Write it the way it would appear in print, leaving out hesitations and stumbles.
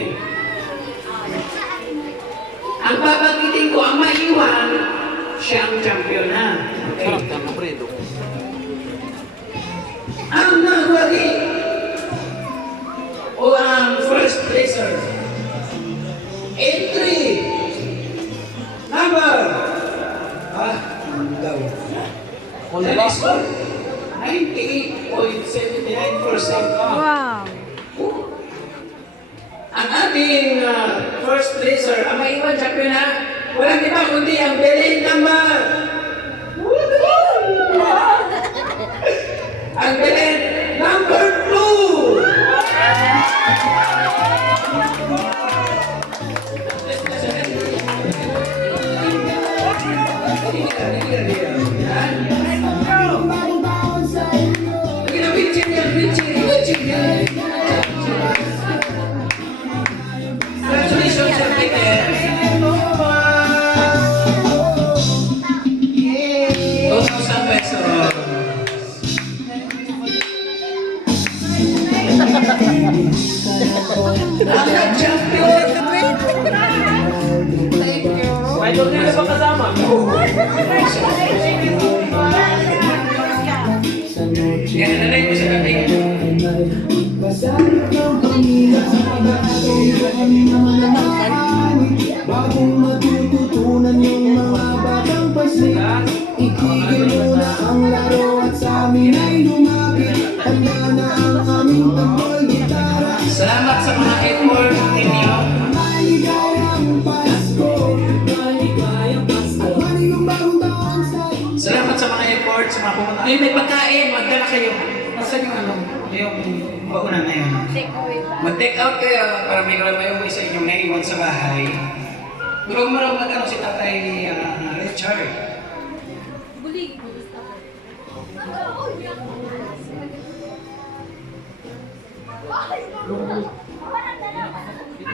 eh. Ang babanggitin ko, ang maiwan, siya ang champion na. Okay. Ang nagwagi o ang first placer, entry number the score 98.79%. Wow. Ang ating first placer, ang maiwan champion na, walang iba kundi ang Belen number. Ang Belen number 2. Congratulations, Sir Peter. 2,000 pesos. Ang champion! Thank you. May torneo na ba kasama? Yan, nanay ko sa dating. Bagong matututunan yung mga batang pasik. Itigil mo na ang laro at sa amin ay lumapit. Handa na ang aming tambol gitara. Salamat sa mga effort ninyo. Maligayang Pasko, maligayang Pasko. At maligayang bagong taon sa inyo. Salamat sa mga effort, sa mga pumunta. Ay, may pagkain, magdala kayo. Nasaan yung ano, yung bakunan na yun? Take away ba? Mag-take out kayo para may uwi sa inyong naiwan sa bahay. Pero marang magkano si Tatay Richard. Bulig. Lumulog